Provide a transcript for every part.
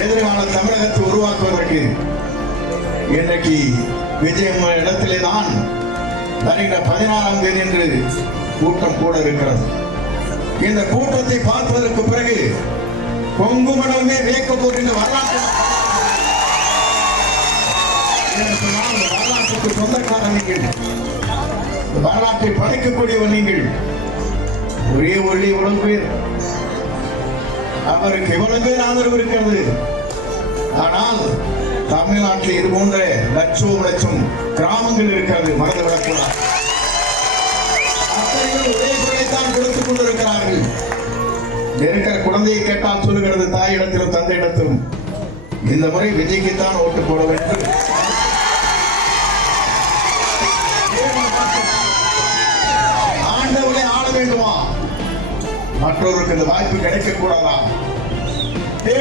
எதிர்கால தமிழகத்தை உருவாக்குவதற்கு இன்றைக்கு விஜயம் இடத்திலே தான் வருகிற 14ஆம் தேதி என்று கூட்டம் கூட இருக்கிறது. இந்த கூட்டத்தை பார்ப்பதற்கு பிறகு பொங்குமனமே வியக்க போகின்ற வரலாற்றுக்கு சொந்தக்கார நீங்கள், வரலாற்றை படைக்கக்கூடியவர் நீங்கள். ஒரே ஒளி இவ்வளவு பேர், அவருக்கு இவ்வளவு பேர் ஆதரவு இருக்கிறது. ஆனால் தமிழ்நாட்டில் இது போன்ற லட்சம் கிராமங்கள் இருக்கிறது. மறந்து விடக்கூடாது. ஒரே குறைத்தான் கொடுத்துக் கொண்டிருக்கிறார்கள். இருக்கிற குழந்தையை கேட்டால் சொல்லுகிறது தாயிடத்திலும் தந்தையிடத்திலும் இந்த முறை விஜய்க்குத்தான் ஓட்டு போட வேண்டும். ஆண்டவனை ஆள வேண்டுமா? மற்றவருக்கு இந்த வாய்ப்பு கிடைக்க கூடாதா?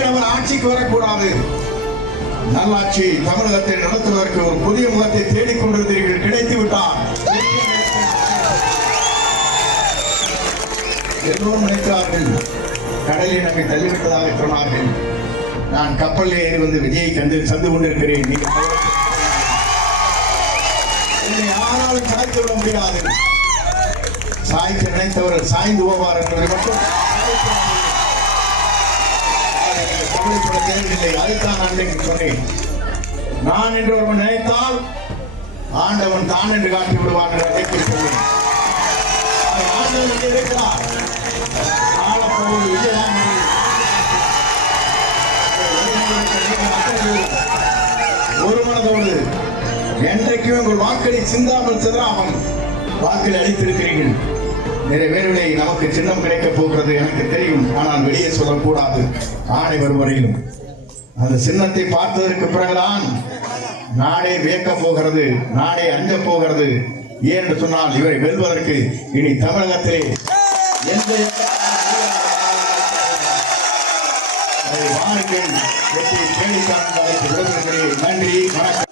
அவர் ஆட்சிக்கு வரக்கூடாது. நல்லாட்சி தமிழகத்தை நடத்துவதற்கு ஒரு புதிய முகத்தை தேடிக்கொண்டிருந்தீர்கள், கிடைத்து விட்டார். எல்லோரும் நினைத்தார்கள் கடலில் நம்மை தள்ளிவிட்டதாக சொன்னார்கள். நான் கப்பலில் ஏறி வந்து விஜயை சந்து கொண்டிருக்கிறேன். யாராலும் சாய்த்து விட முடியாது. சாய்த்து நினைத்தவர்கள் சாய்ந்து போவார் என்பதை மட்டும் கவலைப்பட தேவையில்லை. அதைத்தான் நான் சொன்னேன். நான் என்று ஒருவன் நினைத்தால் ஆண்டவன் தான் என்று காட்டி விடுவான் என்று அழைத்து சொன்னேன். ஆண்டவன் இருக்கிறார். ஒரு மனதோடு என்றைக்கும் உங்கள் வாக்களை சிந்தாமல் சிதறாமல் வாக்களை அளித்திருக்கிறீர்கள். நிறைவேறுகளை நமக்கு சின்னம் கிடைக்கப் போகிறது எனக்கு தெரியும். ஆனால் வெளியே சொல்லக்கூடாது. ஆணை வரும் வரையிலும் அந்த சின்னத்தை பார்த்ததற்கு பிறகுதான் நாடே வியக்கப் போகிறது, நாடே அஞ்ச போகிறது. ஏன் சொன்னால் இவரை வெல்வதற்கு இனி தமிழகத்திலே எந்த நன்றி, வணக்கம்.